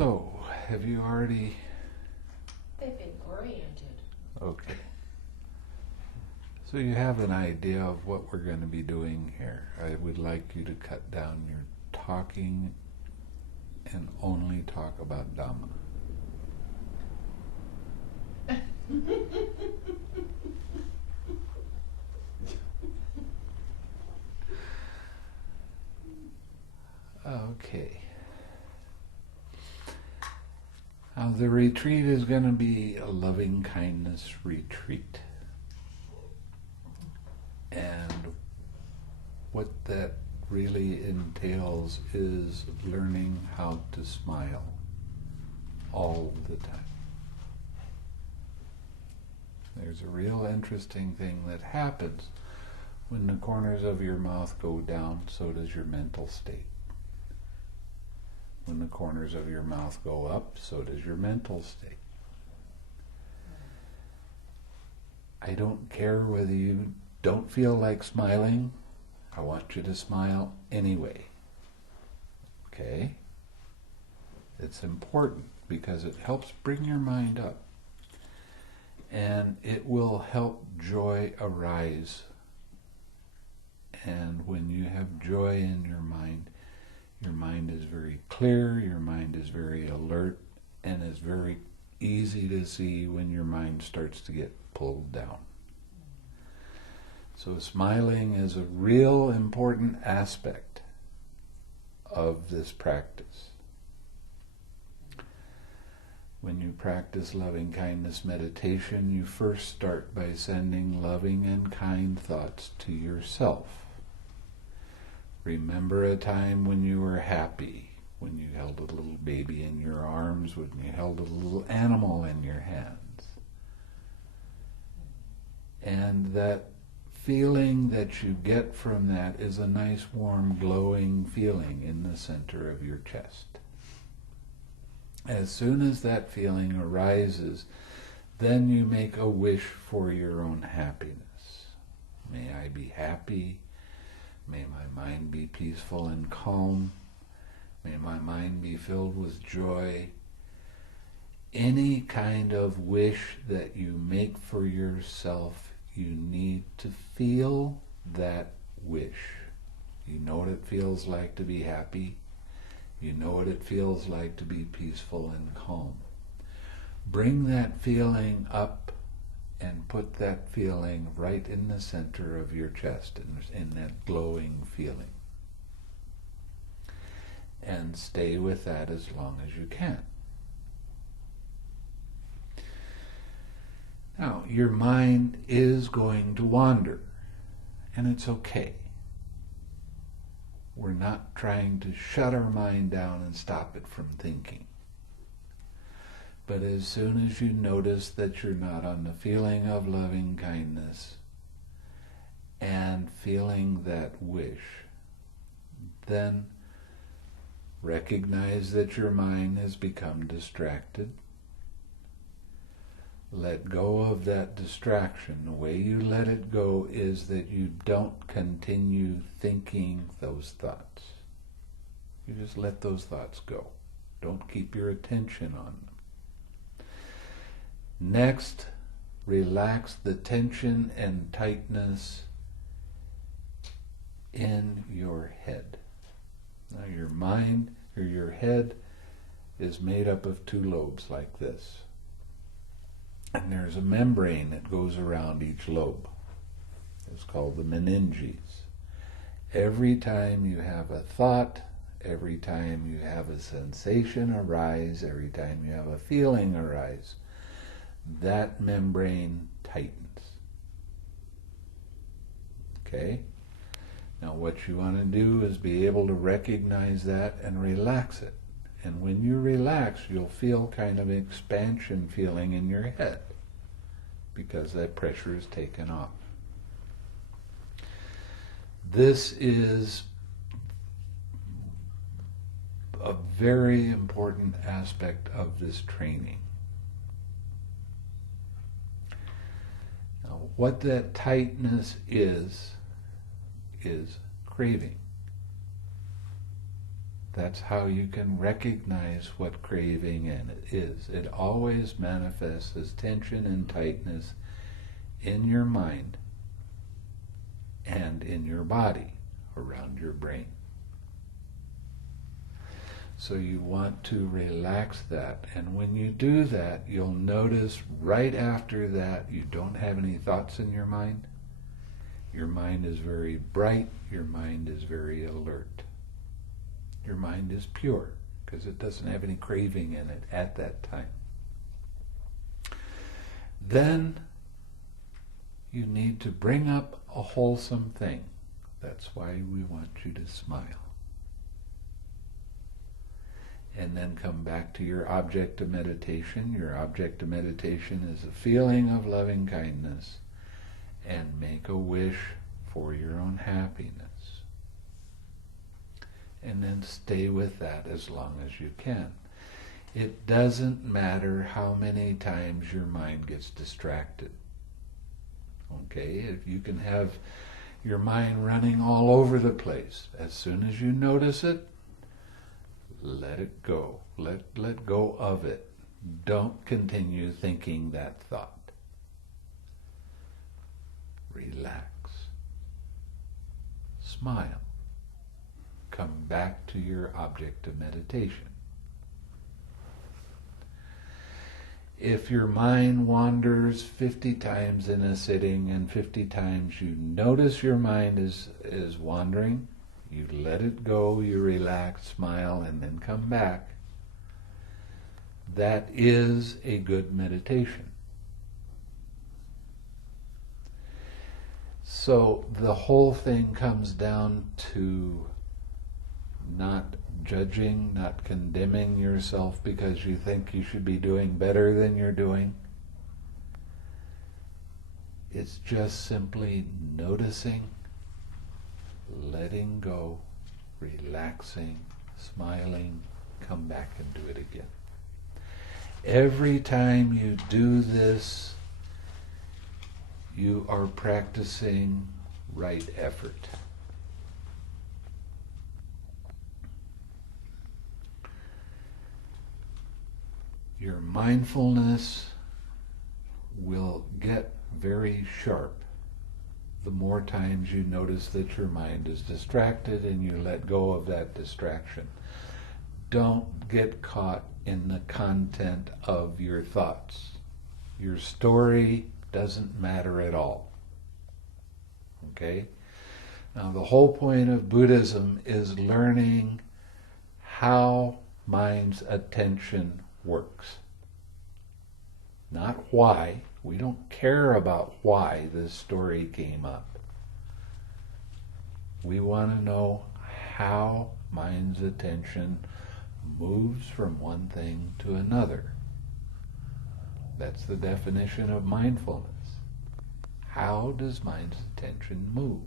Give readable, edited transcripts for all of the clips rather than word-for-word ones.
So, have you already... They've been oriented. Okay. So you have an idea of what we're going to be doing here. I would like you to cut down your talking and only talk about Dhamma. Okay. Now the retreat is going to be a loving kindness retreat. And what that really entails is learning how to smile all the time. There's a real interesting thing that happens when the corners of your mouth go down, so does your mental state. When the corners of your mouth go up, so does your mental state. I don't care whether you don't feel like smiling. I want you to smile anyway. Okay? It's important because it helps bring your mind up. And it will help joy arise. And when you have joy in your mind is very clear, your mind is very alert, and it's very easy to see when your mind starts to get pulled down. So smiling is a real important aspect of this practice. When you practice loving kindness meditation, you first start by sending loving and kind thoughts to yourself. Remember a time when you were happy, when you held a little baby in your arms, when you held a little animal in your hands. And that feeling that you get from that is a nice, warm, glowing feeling in the center of your chest. As soon as that feeling arises, then you make a wish for your own happiness. May I be happy. May my mind be peaceful and calm. May my mind be filled with joy. Any kind of wish that you make for yourself, you need to feel that wish. You know what it feels like to be happy. You know what it feels like to be peaceful and calm. Bring that feeling up and put that feeling right in the center of your chest, in that glowing feeling. And stay with that as long as you can. Now, your mind is going to wander, and it's okay. We're not trying to shut our mind down and stop it from thinking. But as soon as you notice that you're not on the feeling of loving kindness and feeling that wish, then recognize that your mind has become distracted. Let go of that distraction. The way you let it go is that you don't continue thinking those thoughts. You just let those thoughts go. Don't keep your attention on them. Next, relax the tension and tightness in your head. Now your mind, or your head, is made up of two lobes like this. And there's a membrane that goes around each lobe. It's called the meninges. Every time you have a thought, every time you have a sensation arise, every time you have a feeling arise, that membrane tightens. Okay? Now what you want to do is be able to recognize that and relax it. And when you relax, you'll feel kind of an expansion feeling in your head because that pressure is taken off. This is a very important aspect of this training. Now, what that tightness is craving. That's how you can recognize what craving is. It always manifests as tension and tightness in your mind and in your body, around your brain. So you want to relax that. And when you do that, you'll notice right after that you don't have any thoughts in your mind. Your mind is very bright. Your mind is very alert. Your mind is pure because it doesn't have any craving in it at that time. Then you need to bring up a wholesome thing. That's why we want you to smile. And then come back to your object of meditation. Your object of meditation is a feeling of loving kindness, and make a wish for your own happiness. And then stay with that as long as you can. It doesn't matter how many times your mind gets distracted. Okay? If you can have your mind running all over the place, as soon as you notice it, let it go. Let go of it. Don't continue thinking that thought. Relax. Smile. Come back to your object of meditation. If your mind wanders 50 times in a sitting and 50 times you notice your mind is wandering, you let it go, you relax, smile, and then come back. That is a good meditation. So the whole thing comes down to not judging, not condemning yourself because you think you should be doing better than you're doing. It's just simply noticing, letting go, relaxing, smiling, come back and do it again. Every time you do this, you are practicing right effort. Your mindfulness will get very sharp the more times you notice that your mind is distracted and you let go of that distraction. Don't get caught in the content of your thoughts. Your story doesn't matter at all. Okay? Now the whole point of Buddhism is learning how mind's attention works. Not why. We don't care about why this story came up. We want to know how mind's attention moves from one thing to another. That's the definition of mindfulness. How does mind's attention move?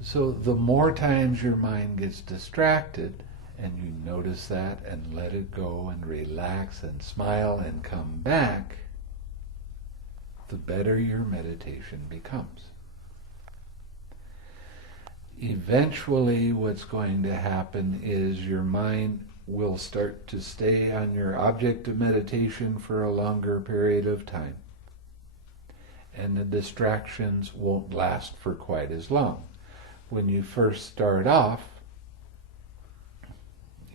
So the more times your mind gets distracted, and you notice that and let it go and relax and smile and come back, the better your meditation becomes. Eventually what's going to happen is your mind will start to stay on your object of meditation for a longer period of time. And the distractions won't last for quite as long. When you first start off,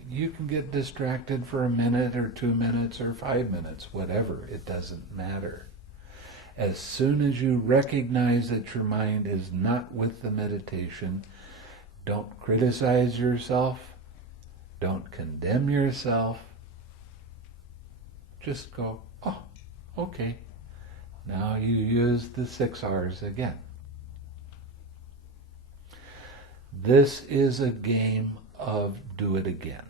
you can get distracted for a minute or 2 minutes or 5 minutes, whatever. It doesn't matter. As soon as you recognize that your mind is not with the meditation, don't criticize yourself. Don't condemn yourself. Just go, oh, okay. Now you use the 6 R's again. This is a game of do it again.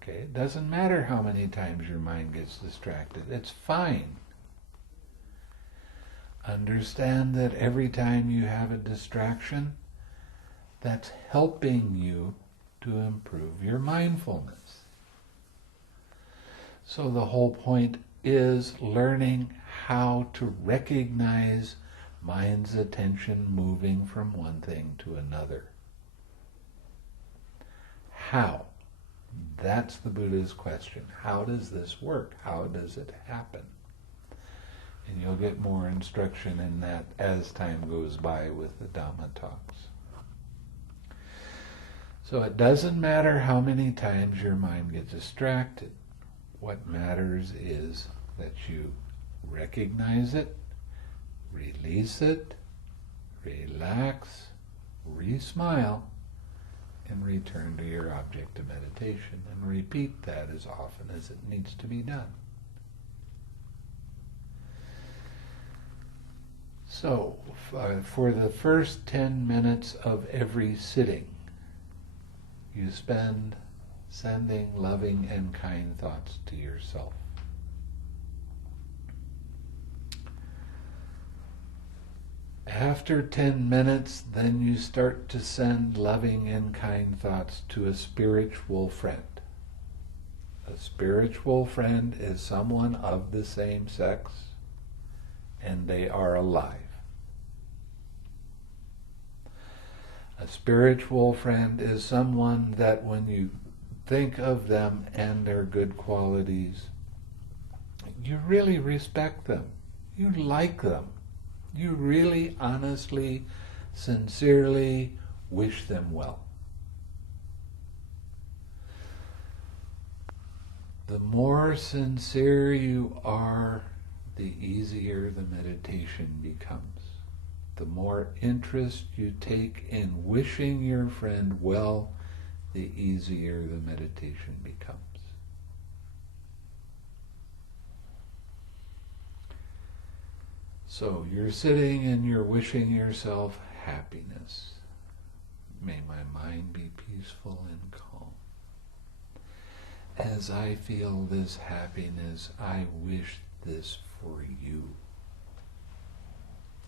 Okay? It doesn't matter how many times your mind gets distracted. It's fine. Understand that every time you have a distraction, that's helping you to improve your mindfulness. So the whole point is learning how to recognize mind's attention moving from one thing to another. How? That's the Buddha's question. How does this work? How does it happen? And you'll get more instruction in that as time goes by with the Dhamma talks. So it doesn't matter how many times your mind gets distracted. What matters is that you recognize it, release it, relax, re-smile, and return to your object of meditation, and repeat that as often as it needs to be done. So, for the first 10 minutes of every sitting, you spend sending loving and kind thoughts to yourself. After 10 minutes, then you start to send loving and kind thoughts to a spiritual friend. A spiritual friend is someone of the same sex, and they are alive. A spiritual friend is someone that when you think of them and their good qualities, you really respect them. You like them. You really, honestly, sincerely wish them well. The more sincere you are, the easier the meditation becomes. The more interest you take in wishing your friend well, the easier the meditation becomes. So you're sitting and you're wishing yourself happiness. May my mind be peaceful and calm. As I feel this happiness, I wish this for you.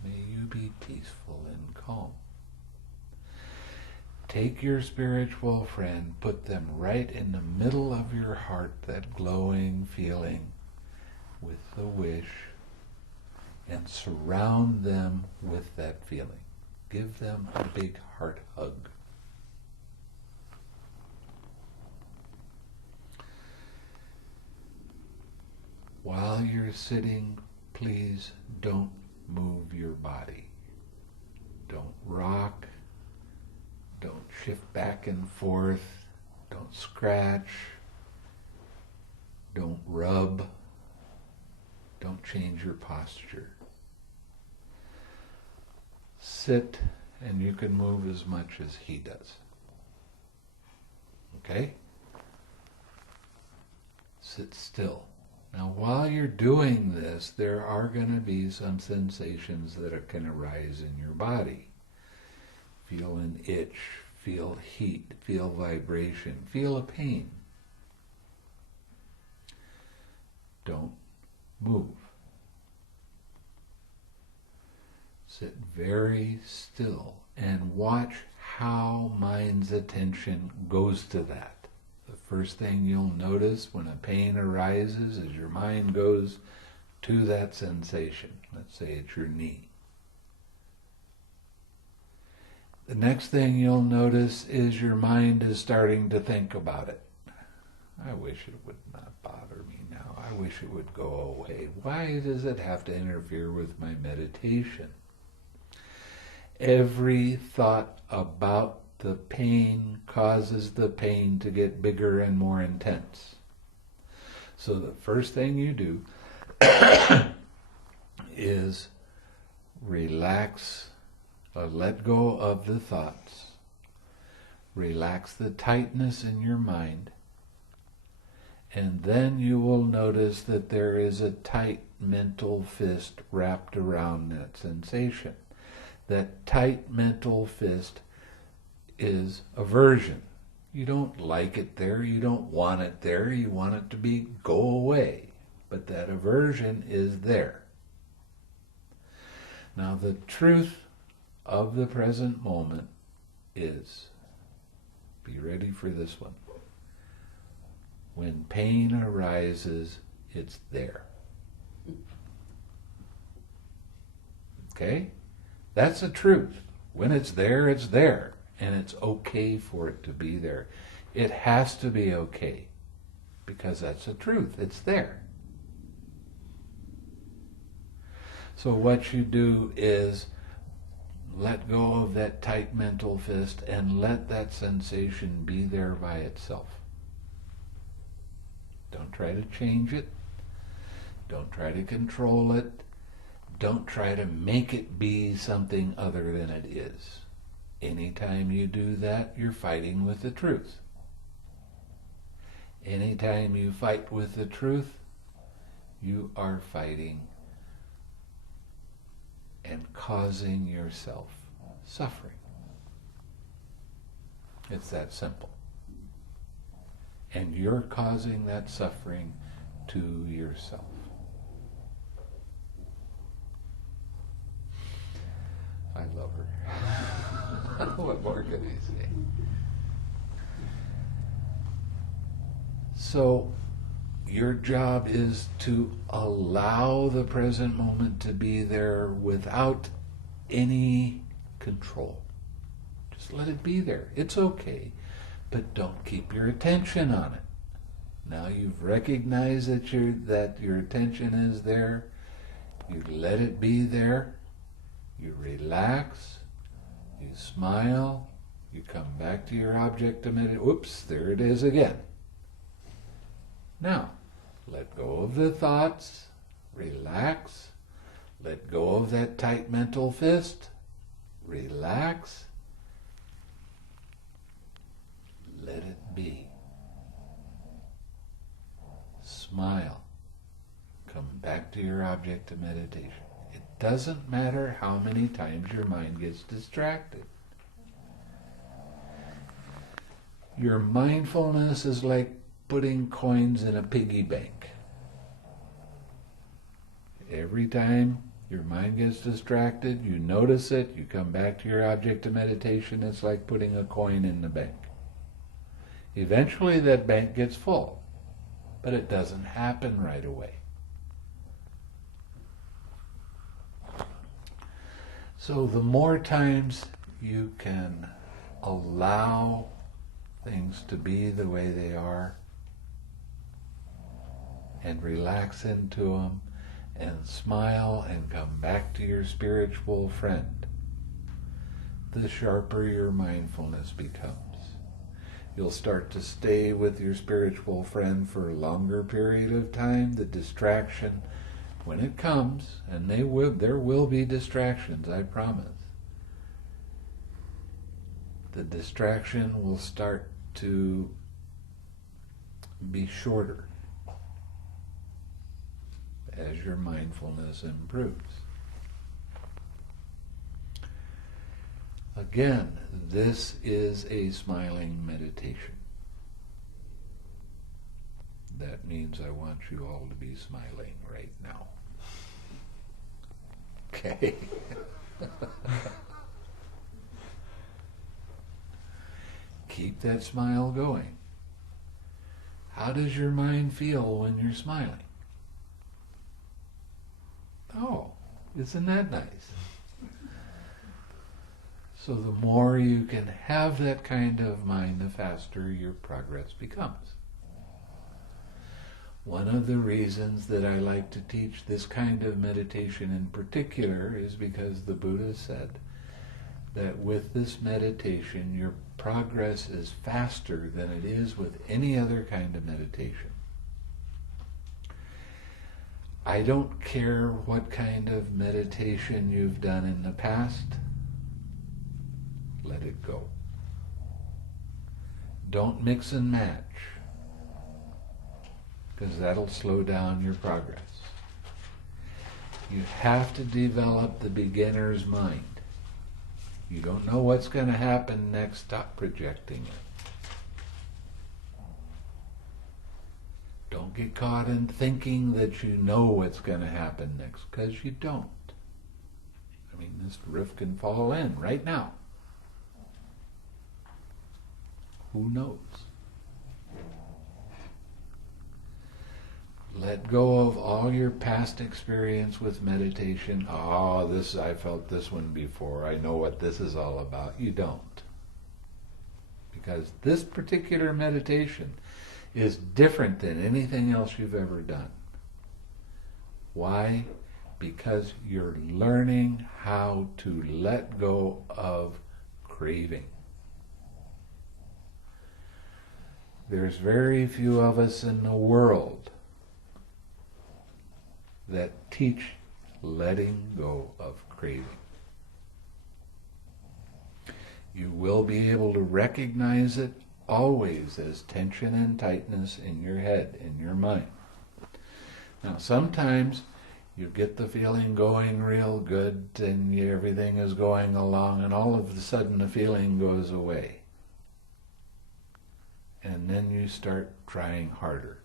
May you be peaceful and calm. Take your spiritual friend, put them right in the middle of your heart, that glowing feeling with the wish, and surround them with that feeling. Give them a big heart hug. While you're sitting, please don't move your body. Don't rock. Don't shift back and forth. Don't scratch. Don't rub. Don't change your posture. Sit, and you can move as much as he does. Okay? Sit still. Now, while you're doing this, there are going to be some sensations that can arise in your body. Feel an itch, feel heat, feel vibration, feel a pain. Don't move. Sit very still and watch how mind's attention goes to that. The first thing you'll notice when a pain arises is your mind goes to that sensation. Let's say it's your knee. The next thing you'll notice is your mind is starting to think about it. I wish it would not bother me now. I wish it would go away. Why does it have to interfere with my meditation? Every thought about the pain causes the pain to get bigger and more intense. So the first thing you do is relax, let go of the thoughts. Relax the tightness in your mind. And then you will notice that there is a tight mental fist wrapped around that sensation. That tight mental fist is aversion. You don't like it there, you don't want it there, you want it to go away. But that aversion is there. Now the truth of the present moment is, be ready for this one, when pain arises, it's there. Okay? That's the truth. When it's there, and it's okay for it to be there. It has to be okay, because that's the truth. It's there. So what you do is let go of that tight mental fist and let that sensation be there by itself. Don't try to change it. Don't try to control it. Don't try to make it be something other than it is. Anytime you do that, you're fighting with the truth. Anytime you fight with the truth, you are fighting and causing yourself suffering. It's that simple. And you're causing that suffering to yourself. I love her. What more could he say? So, your job is to allow the present moment to be there without any control. Just let it be there. It's okay, but don't keep your attention on it. Now you've recognized that your attention is there. You let it be there. You relax. You smile. You come back to your object a minute. Whoops, there it is again. Now, let go of the thoughts. Relax. Let go of that tight mental fist. Relax. Let it be. Smile. Come back to your object of meditation. It doesn't matter how many times your mind gets distracted. Your mindfulness is like putting coins in a piggy bank. Every time your mind gets distracted, you notice it, you come back to your object of meditation, it's like putting a coin in the bank. Eventually that bank gets full, but it doesn't happen right away. So the more times you can allow things to be the way they are and relax into them and smile and come back to your spiritual friend, the sharper your mindfulness becomes. You'll start to stay with your spiritual friend for a longer period of time. The distraction, when it comes, and there will be distractions, I promise, the distraction will start to be shorter as your mindfulness improves. Again, this is a smiling meditation. That means I want you all to be smiling right now. Okay? Keep that smile going. How does your mind feel when you're smiling? Oh, isn't that nice? So the more you can have that kind of mind, the faster your progress becomes. One of the reasons that I like to teach this kind of meditation in particular is because the Buddha said that with this meditation your progress is faster than it is with any other kind of meditation. I don't care what kind of meditation you've done in the past. Let it go. Don't mix and match, because that'll slow down your progress. You have to develop the beginner's mind. You don't know what's going to happen next, stop projecting it. Don't get caught in thinking that you know what's going to happen next, because you don't. I mean, this roof can fall in right now. Who knows? Let go of all your past experience with meditation. Oh, I felt this one before. I know what this is all about. You don't. Because this particular meditation is different than anything else you've ever done. Why? Because you're learning how to let go of craving. There's very few of us in the world that teach letting go of craving. You will be able to recognize it always as tension and tightness in your head, in your mind. Now, sometimes you get the feeling going real good and everything is going along, and all of a sudden the feeling goes away. And then you start trying harder.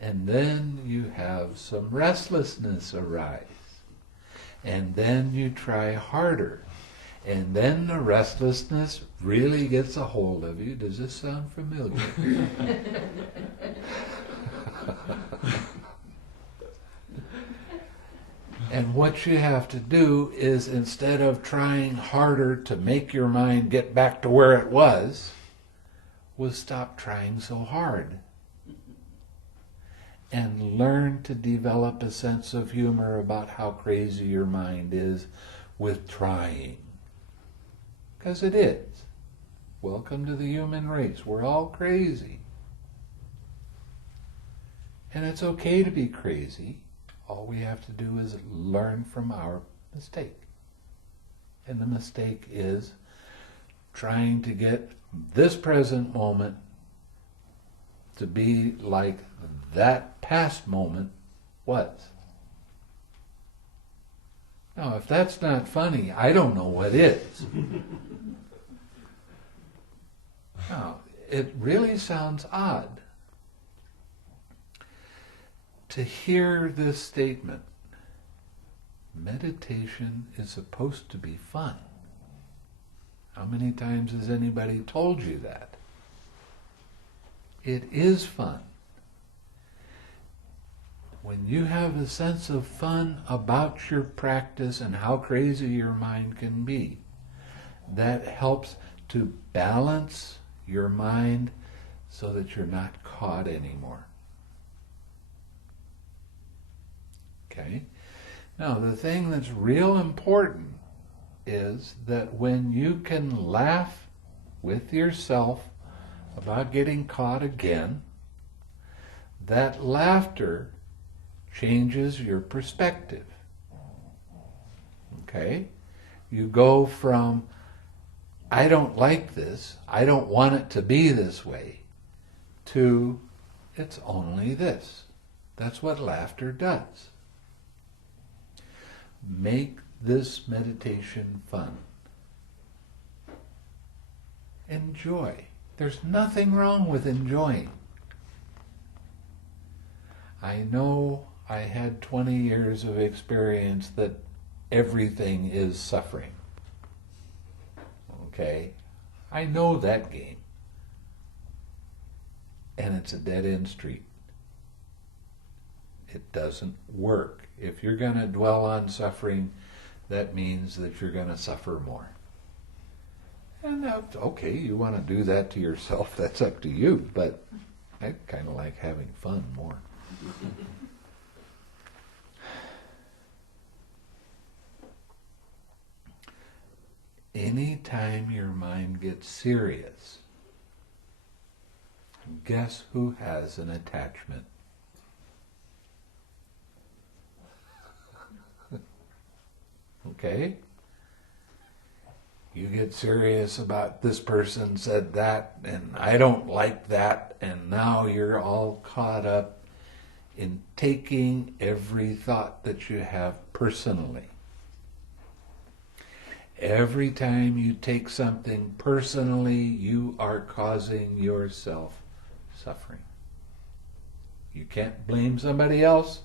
And then you have some restlessness arise. And then you try harder. And then the restlessness really gets a hold of you. Does this sound familiar? And what you have to do is, instead of trying harder to make your mind get back to where it was stop trying so hard. And learn to develop a sense of humor about how crazy your mind is with trying. Because it is. Welcome to the human race. We're all crazy. And it's okay to be crazy. All we have to do is learn from our mistake. And the mistake is trying to get this present moment to be like that past moment was. Now, if that's not funny, I don't know what is. Now, it really sounds odd to hear this statement. Meditation is supposed to be fun. How many times has anybody told you that? It is fun. When you have a sense of fun about your practice and how crazy your mind can be, that helps to balance your mind so that you're not caught anymore. Okay? Now, the thing that's real important is that when you can laugh with yourself about getting caught again, that laughter changes your perspective. Okay? You go from, I don't like this, I don't want it to be this way, to, it's only this. That's what laughter does. Make this meditation fun. Enjoy. There's nothing wrong with enjoying. I know I had 20 years of experience that everything is suffering. Okay? I know that game. And it's a dead-end street. It doesn't work. If you're going to dwell on suffering, that means that you're going to suffer more. And okay, you want to do that to yourself, that's up to you, but I kind of like having fun more. Anytime your mind gets serious, guess who has an attachment? Okay? You get serious about this person said that, and I don't like that, and now you're all caught up in taking every thought that you have personally. Every time you take something personally, you are causing yourself suffering. You can't blame somebody else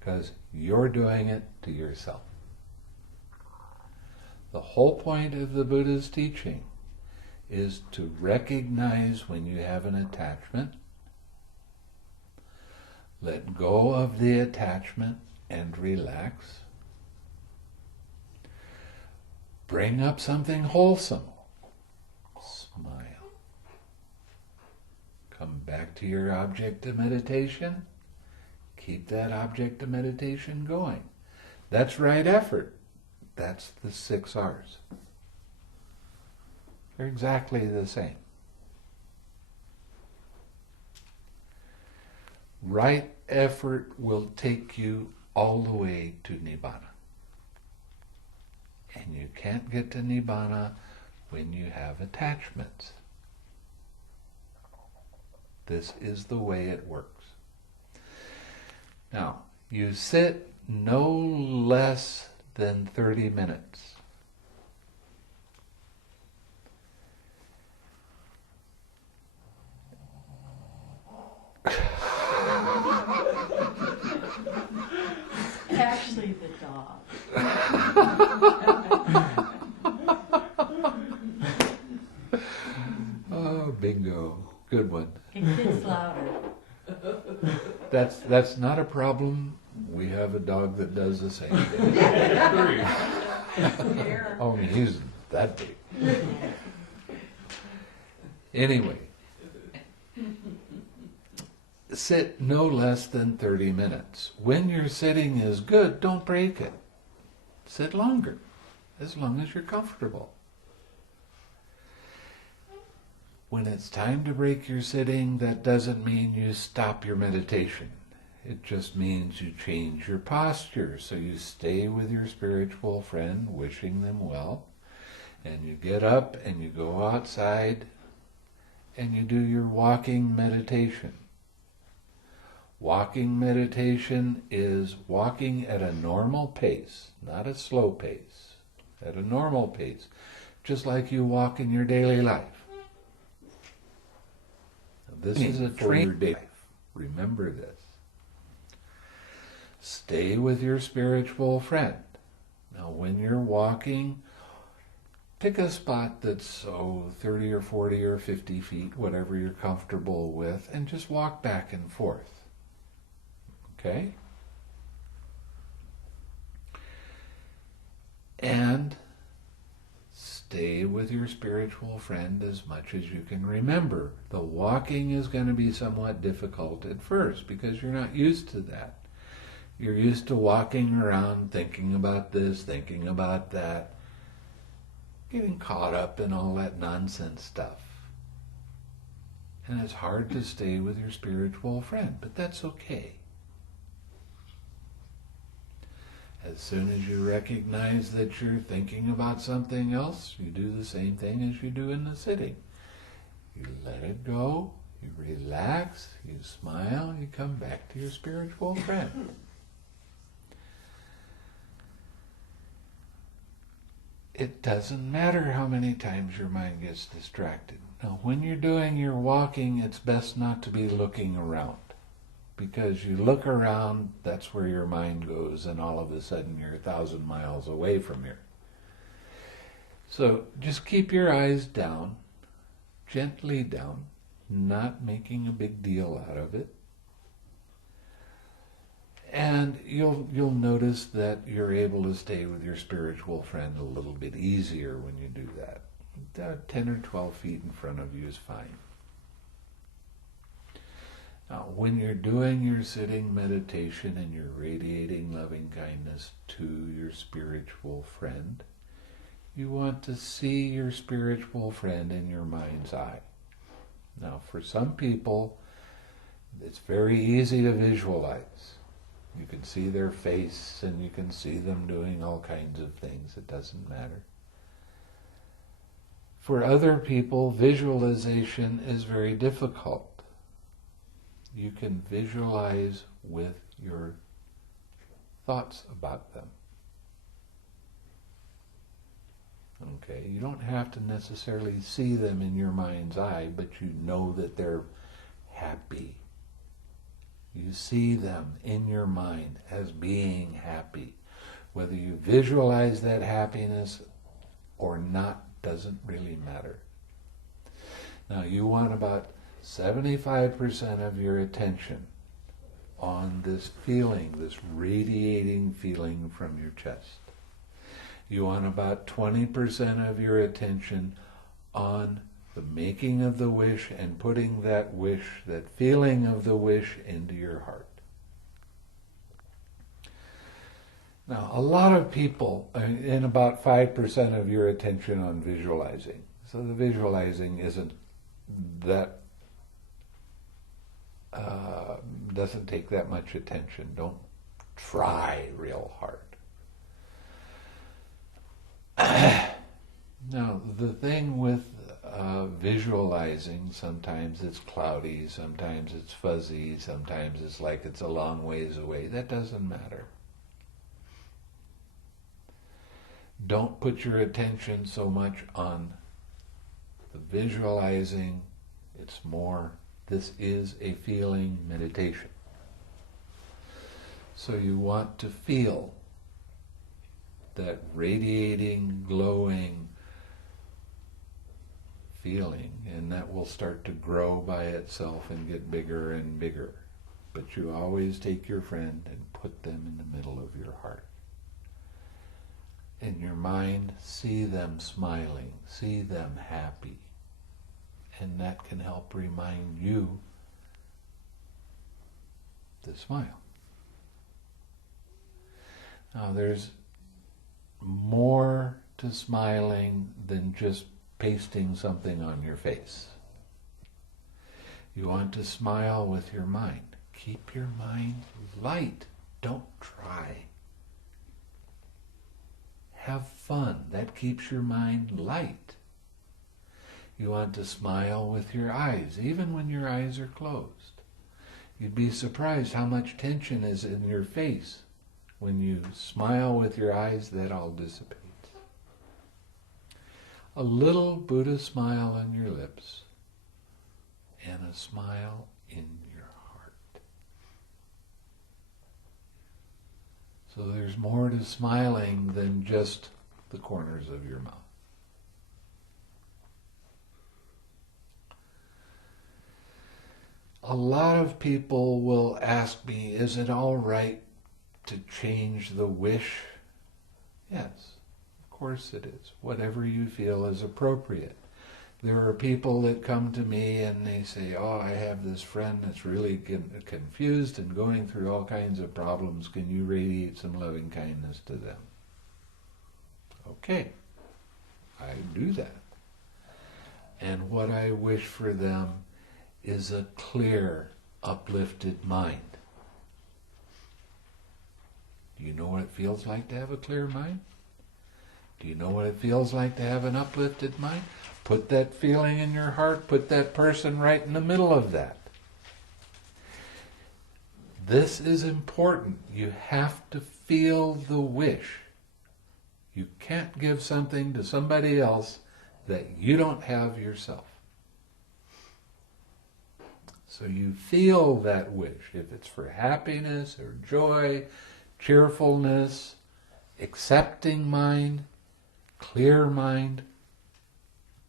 because you're doing it to yourself. The whole point of the Buddha's teaching is to recognize when you have an attachment Let go of the attachment and relax. Bring up something wholesome. Smile. Come back to your object of meditation. Keep that object of meditation going. That's right effort. That's the 6 R's. They're exactly the same. Right effort will take you all the way to Nibbana. And you can't get to Nibbana when you have attachments. This is the way it works. Now, you sit no less than 30 minutes. Actually, the dog. Oh, bingo. Good one. It gets louder. That's not a problem. We have a dog that does the same thing. Oh, he's that big. Anyway, sit no less than 30 minutes. When your sitting is good, don't break it. Sit longer, as long as you're comfortable. When it's time to break your sitting, that doesn't mean you stop your meditation. It just means you change your posture. So you stay with your spiritual friend, wishing them well, and you get up and you go outside and you do your walking meditation. Walking meditation is walking at a normal pace, not a slow pace, at a normal pace, just like you walk in your daily life. This is a for your daily life. Remember this. Stay with your spiritual friend. Now, when you're walking, pick a spot that's 30 or 40 or 50 feet, whatever you're comfortable with, and just walk back and forth. Okay? And stay with your spiritual friend as much as you can remember. The walking is going to be somewhat difficult at first because you're not used to that. You're used to walking around thinking about this, thinking about that, getting caught up in all that nonsense stuff. And it's hard to stay with your spiritual friend, but that's okay. As soon as you recognize that you're thinking about something else, you do the same thing as you do in the sitting. You let it go, you relax, you smile, you come back to your spiritual friend. It doesn't matter how many times your mind gets distracted. Now, when you're doing your walking, it's best not to be looking around. Because you look around, that's where your mind goes, and all of a sudden you're 1,000 miles away from here. So just keep your eyes down, gently down, not making a big deal out of it. And you'll notice that you're able to stay with your spiritual friend a little bit easier when you do that. 10 or 12 feet in front of you is fine. Now, when you're doing your sitting meditation and you're radiating loving kindness to your spiritual friend, you want to see your spiritual friend in your mind's eye. Now, for some people, it's very easy to visualize. You can see their face and you can see them doing all kinds of things. It doesn't matter. For other people, visualization is very difficult. You can visualize with your thoughts about them. Okay, you don't have to necessarily see them in your mind's eye, but you know that they're happy. You see them in your mind as being happy. Whether you visualize that happiness or not doesn't really matter. Now, you want about 75% of your attention on this feeling, this radiating feeling from your chest. You want about 20% of your attention on the making of the wish and putting that wish, that feeling of the wish, into your heart. Now, a lot of people, and about 5% of your attention on visualizing. So the visualizing isn't that, doesn't take that much attention. Don't try real hard. Now, the thing with visualizing, sometimes it's cloudy, sometimes it's fuzzy, sometimes it's like it's a long ways away. That doesn't matter. Don't put your attention so much on the visualizing. It's more, this is a feeling meditation. So you want to feel that radiating, glowing feeling, and that will start to grow by itself and get bigger and bigger. But you always take your friend and put them in the middle of your heart. In your mind, see them smiling, see them happy. And that can help remind you to smile. Now, there's more to smiling than just pasting something on your face. You want to smile with your mind. Keep your mind light. Don't try. Have fun. That keeps your mind light. You want to smile with your eyes, even when your eyes are closed. You'd be surprised how much tension is in your face. When you smile with your eyes, that all dissipates. A little Buddha smile on your lips and a smile in your heart. So there's more to smiling than just the corners of your mouth. A lot of people will ask me, is it all right to change the wish? Yes, of course it is. Whatever you feel is appropriate. There are people that come to me and they say, oh, I have this friend that's really confused and going through all kinds of problems. Can you radiate some loving kindness to them? Okay, I do that. And what I wish for them is a clear, uplifted mind. Do you know what it feels like to have a clear mind? Do you know what it feels like to have an uplifted mind? Put that feeling in your heart, put that person right in the middle of that. This is important. You have to feel the wish. You can't give something to somebody else that you don't have yourself. So you feel that wish, if it's for happiness or joy, cheerfulness, accepting mind, clear mind.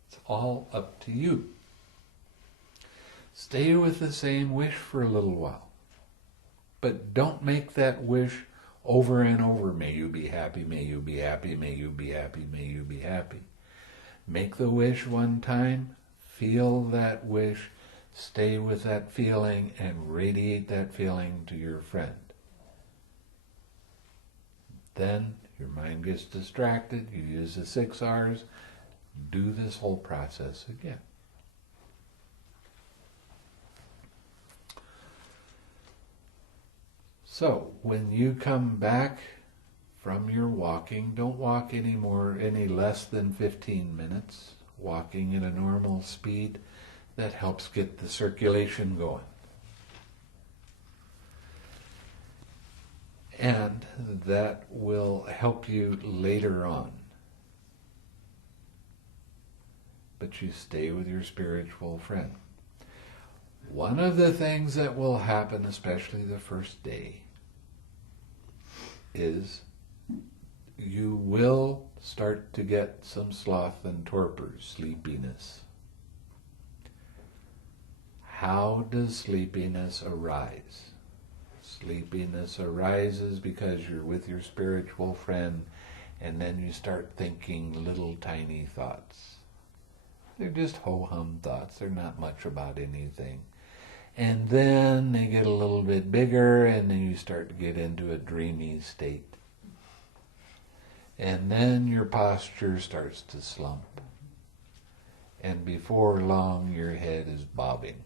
It's all up to you. Stay with the same wish for a little while. But don't make that wish over and over. May you be happy, may you be happy, may you be happy, may you be happy. Make the wish one time, feel that wish, stay with that feeling, and radiate that feeling to your friend. Then your mind gets distracted, you use the 6 R's, do this whole process again. So, when you come back from your walking, don't walk any less than 15 minutes. Walking at a normal speed, that helps get the circulation going. And that will help you later on. But you stay with your spiritual friend. One of the things that will happen, especially the first day, is you will start to get some sloth and torpor, sleepiness. How does sleepiness arise? Sleepiness arises because you're with your spiritual friend, and then you start thinking little tiny thoughts. They're just ho-hum thoughts. They're not much about anything. And then they get a little bit bigger, and then you start to get into a dreamy state. And then your posture starts to slump. And before long, your head is bobbing.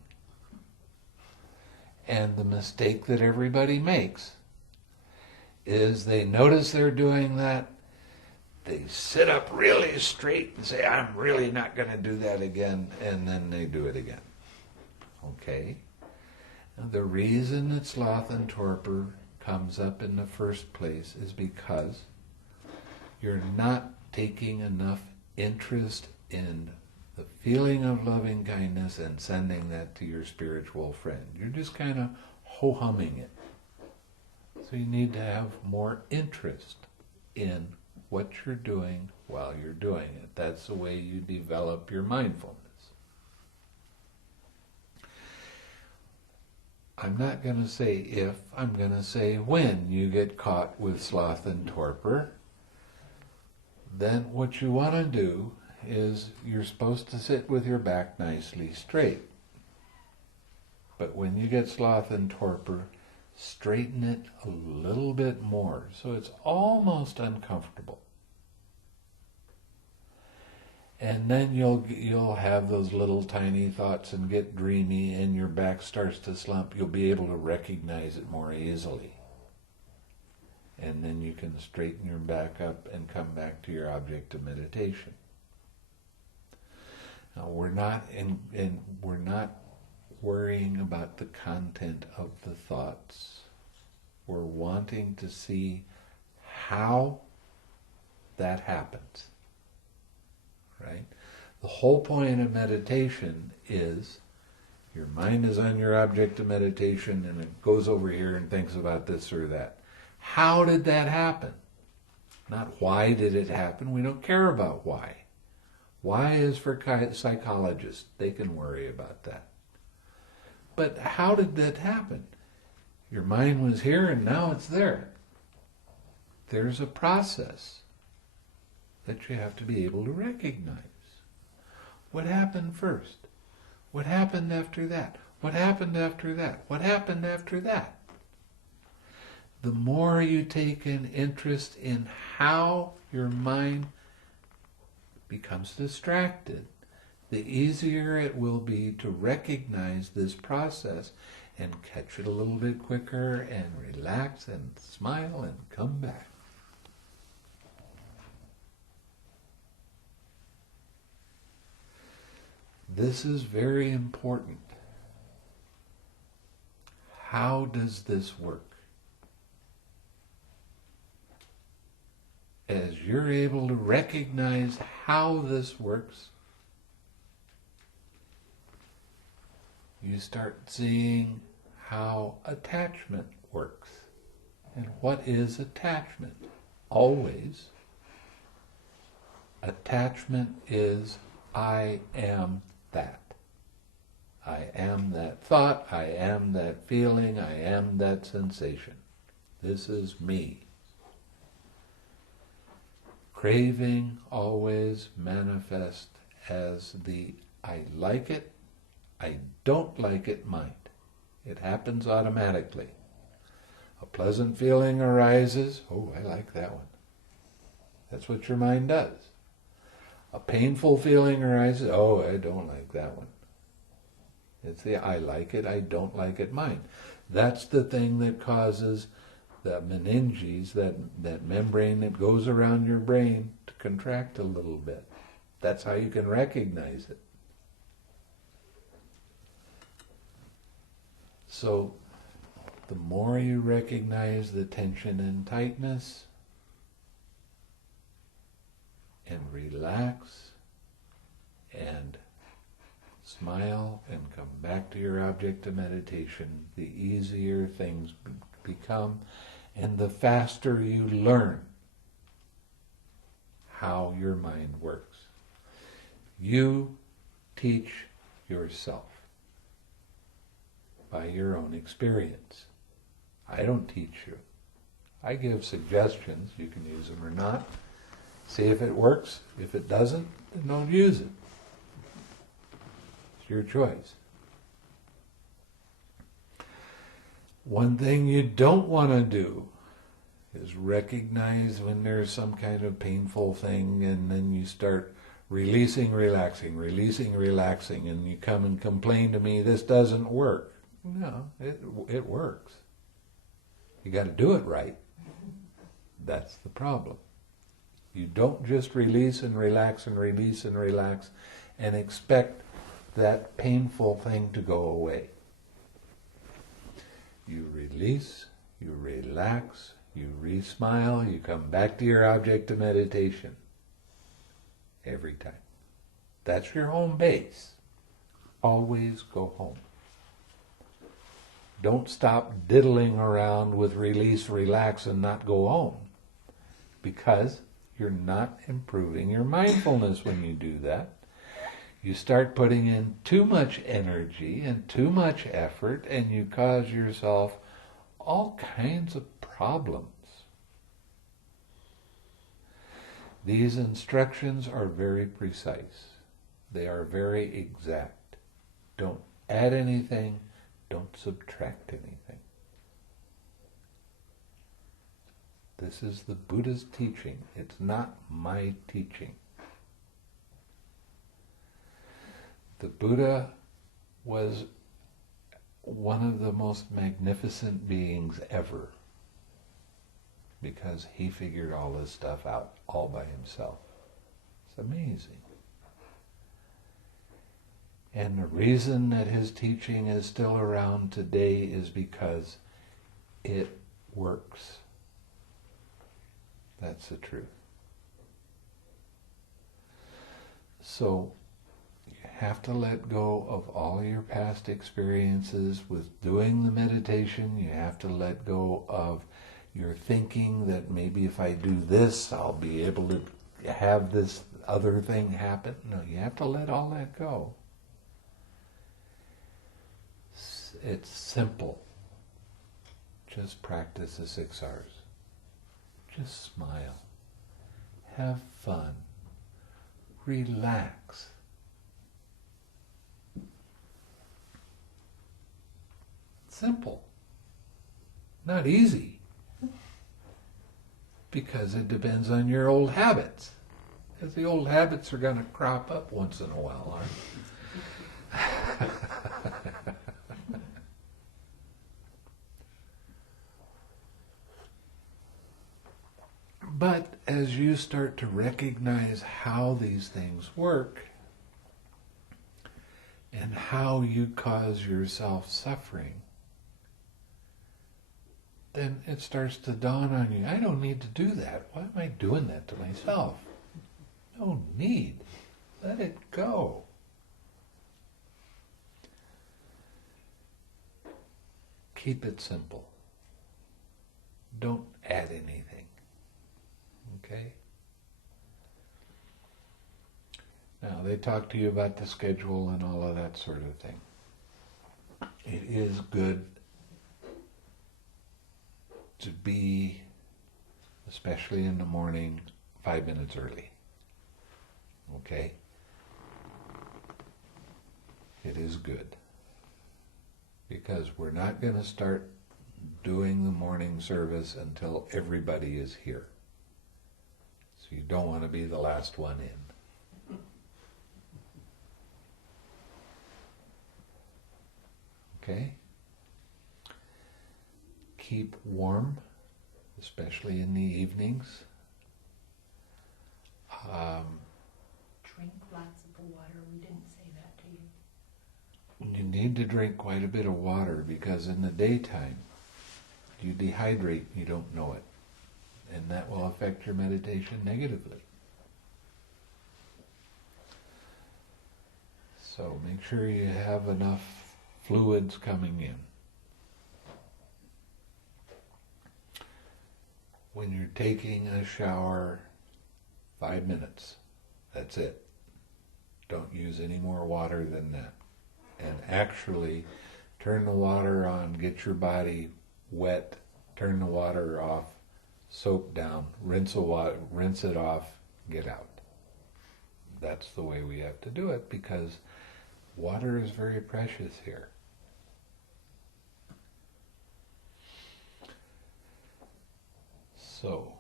And the mistake that everybody makes is they notice they're doing that. They sit up really straight and say, I'm really not going to do that again. And then they do it again. Okay? And the reason that sloth and torpor comes up in the first place is because you're not taking enough interest in the feeling of loving kindness and sending that to your spiritual friend. You're just kind of ho-humming it. So you need to have more interest in what you're doing while you're doing it. That's the way you develop your mindfulness. I'm not going to say if, I'm going to say when you get caught with sloth and torpor, then what you want to do is you're supposed to sit with your back nicely straight. But when you get sloth and torpor, straighten it a little bit more so it's almost uncomfortable. And then you'll have those little tiny thoughts and get dreamy, and your back starts to slump. You'll be able to recognize it more easily. And then you can straighten your back up and come back to your object of meditation. Now we're not worrying about the content of the thoughts. We're wanting to see how that happens. Right? The whole point of meditation is your mind is on your object of meditation and it goes over here and thinks about this or that. How did that happen? Not why did it happen. We don't care about why. Why is for psychologists. They can worry about that. But how did that happen? Your mind was here and now it's there. There's a process that you have to be able to recognize. What happened first? What happened after that? What happened after that? What happened after that? The more you take an interest in how your mind becomes distracted, the easier it will be to recognize this process and catch it a little bit quicker and relax and smile and come back. This is very important. How does this work? As you're able to recognize how this works, you start seeing how attachment works. And what is attachment? Always, attachment is I am that. I am that thought, I am that feeling, I am that sensation. This is me. Craving always manifests as the I like it, I don't like it mind. It happens automatically. A pleasant feeling arises, oh, I like that one. That's what your mind does. A painful feeling arises, oh, I don't like that one. It's the I like it, I don't like it mind. That's the thing that causes the meninges, that membrane that goes around your brain, to contract a little bit. That's how you can recognize it. So, the more you recognize the tension and tightness, and relax, and smile, and come back to your object of meditation, the easier things become, and the faster you learn how your mind works. You teach yourself by your own experience. I don't teach you. I give suggestions. You can use them or not. See if it works. If it doesn't, then don't use it. It's your choice. One thing you don't want to do is recognize when there's some kind of painful thing, and then you start releasing, relaxing, and you come and complain to me, this doesn't work. No, it works. You got to do it right. That's the problem. You don't just release and relax and expect that painful thing to go away. You release, you relax, you re-smile, you come back to your object of meditation. Every time. That's your home base. Always go home. Don't stop diddling around with release, relax, and not go home. Because you're not improving your mindfulness when you do that. You start putting in too much energy and too much effort, and you cause yourself all kinds of problems. These instructions are very precise. They are very exact. Don't add anything, don't subtract anything. This is the Buddha's teaching. It's not my teaching. The Buddha was one of the most magnificent beings ever, because he figured all this stuff out all by himself. It's amazing. And the reason that his teaching is still around today is because it works. That's the truth. So you have to let go of all your past experiences with doing the meditation. You have to let go of your thinking that maybe if I do this, I'll be able to have this other thing happen. No, you have to let all that go. It's simple. Just practice the 6 R's. Just smile. Have fun. Relax. Simple. Not easy. Because it depends on your old habits. Because the old habits are going to crop up once in a while, aren't they? But as you start to recognize how these things work and how you cause yourself suffering, then it starts to dawn on you, I don't need to do that. Why am I doing that to myself? No need. Let it go. Keep it simple. Don't add anything. Okay? Now, they talk to you about the schedule and all of that sort of thing. It is good to be, especially in the morning, 5 minutes early. Okay? It is good. Because we're not going to start doing the morning service until everybody is here. So you don't want to be the last one in. Okay? Keep warm, especially in the evenings. Drink lots of water. We didn't say that to you. You need to drink quite a bit of water because in the daytime you dehydrate and you don't know it. And that will affect your meditation negatively. So make sure you have enough fluids coming in. When you're taking a shower, 5 minutes. That's it. Don't use any more water than that. And actually, turn the water on, get your body wet, turn the water off, soak down, rinse it off, get out. That's the way we have to do it, because water is very precious here. So,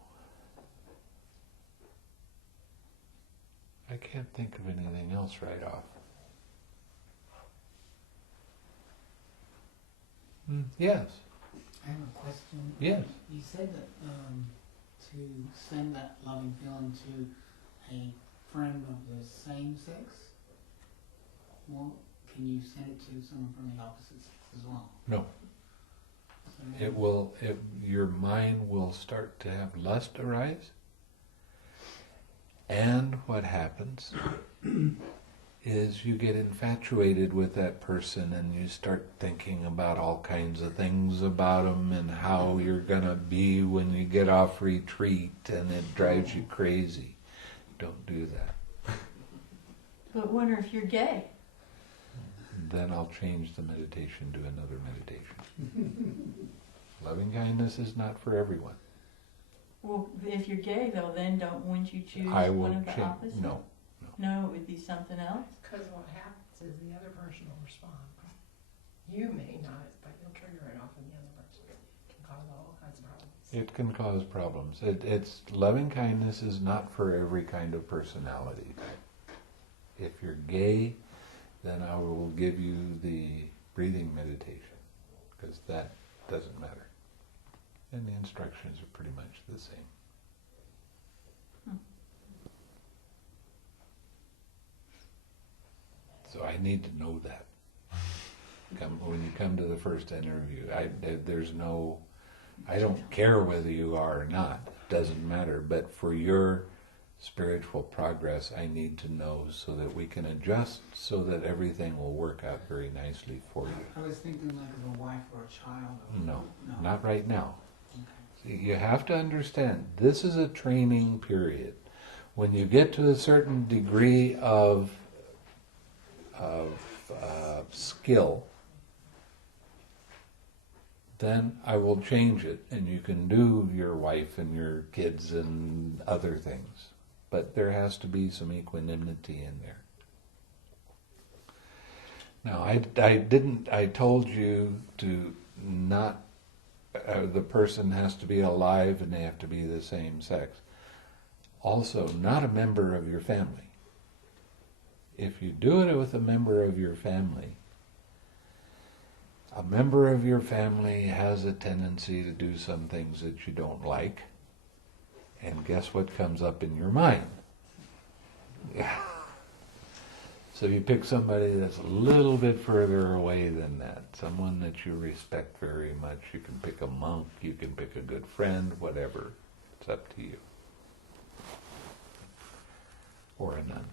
I can't think of anything else right off. Yes. I have a question. Yes. You said that to send that loving feeling to a friend of the same sex. Well, can you send it to someone from the opposite sex as well? No. So Your mind will start to have lust arise. And what happens is you get infatuated with that person and you start thinking about all kinds of things about them and how you're going to be when you get off retreat, and it drives you crazy. Don't do that. But wonder if you're gay. Then I'll change the meditation to another meditation. Lovingkindness is not for everyone. Well, if you're gay though, then wouldn't you choose I will one of the change. opposite? No. No, it would be something else. Because what happens is the other person will respond. You may not, but you'll trigger it off in the other person. It can cause all kinds of problems. It can cause problems. It's lovingkindness is not for every kind of personality type. If you're gay, then I will give you the breathing meditation, because that doesn't matter. And the instructions are pretty much the same. So I need to know that. When you come to the first interview, I don't care whether you are or not. It doesn't matter. But for your spiritual progress, I need to know so that we can adjust so that everything will work out very nicely for you. I was thinking like of a wife or a child. No, not right now. Okay. See, you have to understand, this is a training period. When you get to a certain degree of skill, then I will change it, and you can do your wife and your kids and other things. But there has to be some equanimity in there. Now, I told you to not, the person has to be alive and they have to be the same sex. Also, not a member of your family. If you do it with a member of your family has a tendency to do some things that you don't like, and guess what comes up in your mind? So you pick somebody that's a little bit further away than that, someone that you respect very much. You can pick a monk, you can pick a good friend, whatever. It's up to you. Or a nun.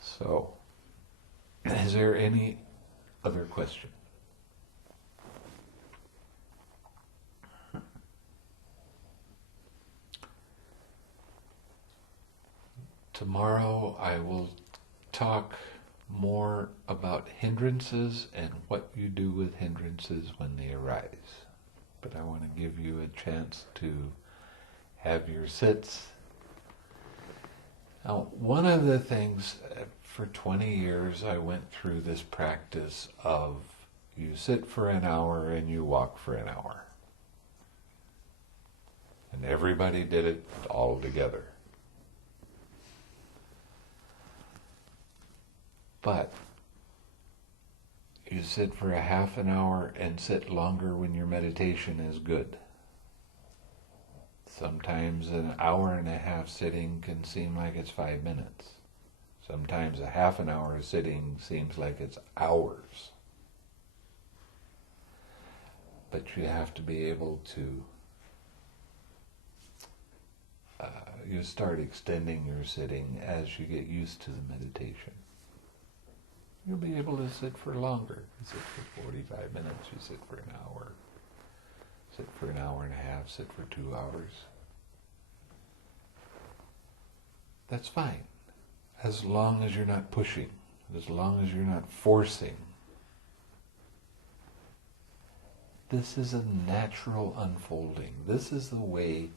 So, is there any other question? Tomorrow I will talk more about hindrances and what you do with hindrances when they arise. But I want to give you a chance to have your sits. Now, one of the things, for 20 years I went through this practice of you sit for an hour and you walk for an hour. And everybody did it all together. But you sit for a half an hour and sit longer when your meditation is good. Sometimes an hour and a half sitting can seem like it's 5 minutes. Sometimes a half an hour sitting seems like it's hours. But you have to be able to, you start extending your sitting as you get used to the meditation. You'll be able to sit for longer. You sit for 45 minutes, you sit for an hour. Sit for an hour and a half, sit for 2 hours. That's fine, as long as you're not pushing. as long as you're not forcing. This is a natural unfolding. This is the way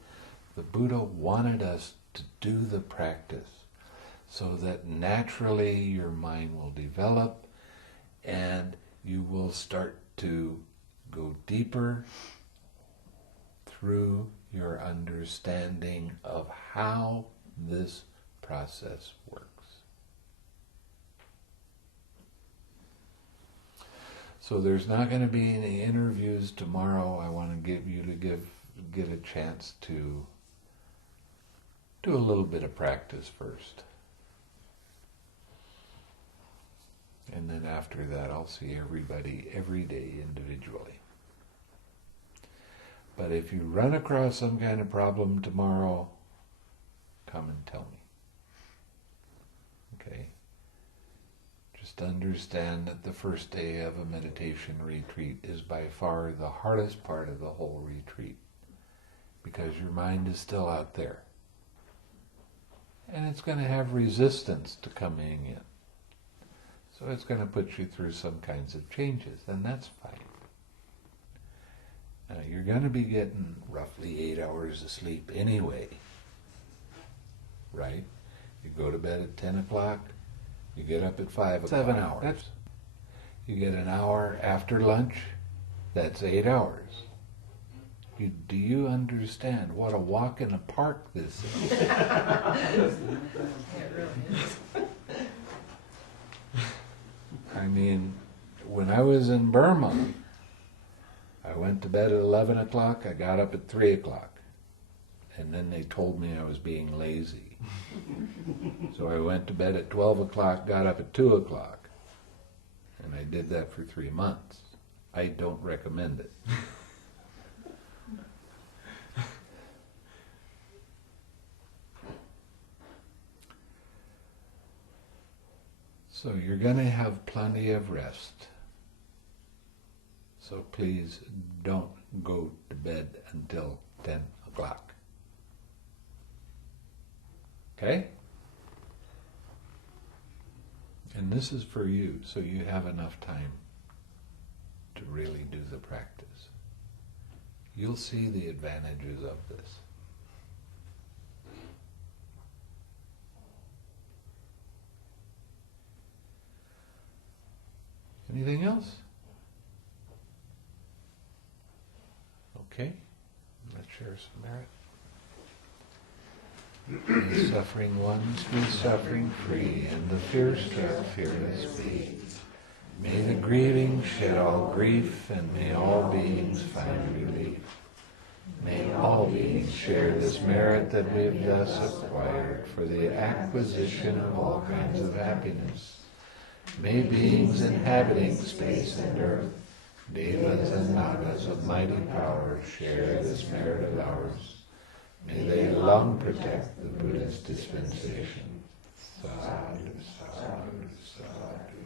the Buddha wanted us to do the practice, so that naturally your mind will develop and you will start to go deeper through your understanding of how this process works. So there's not going to be any interviews tomorrow. I want to give you to get a chance to do a little bit of practice first. And then after that, I'll see everybody every day individually. But if you run across some kind of problem tomorrow, come and tell me. Okay? Just understand that the first day of a meditation retreat is by far the hardest part of the whole retreat, because your mind is still out there. And it's going to have resistance to coming in. So it's going to put you through some kinds of changes, and that's fine. Now, you're going to be getting roughly 8 hours of sleep anyway, right? You go to bed at 10 o'clock, you get up at 5 o'clock. 7 hours. You get an hour after lunch, that's 8 hours. Do you understand what a walk in the park this is? It really is. I mean, when I was in Burma, I went to bed at 11 o'clock, I got up at 3 o'clock. And then they told me I was being lazy. So I went to bed at 12 o'clock, got up at 2 o'clock. And I did that for 3 months. I don't recommend it. So you're going to have plenty of rest. So please don't go to bed until 10 o'clock. Okay? And this is for you, so you have enough time to really do the practice. You'll see the advantages of this. Anything else? Okay, let's share some merit. The suffering ones be suffering free, and the fear-struck fearless be. May the grieving shed all grief, and may all beings find relief. May all beings share this merit that we have thus acquired for the acquisition of all kinds of happiness. May beings inhabiting space and earth, devas and nagas of mighty power, share this merit of ours. May they long protect the Buddha's dispensation. Sadhu, sadhu, sadhu.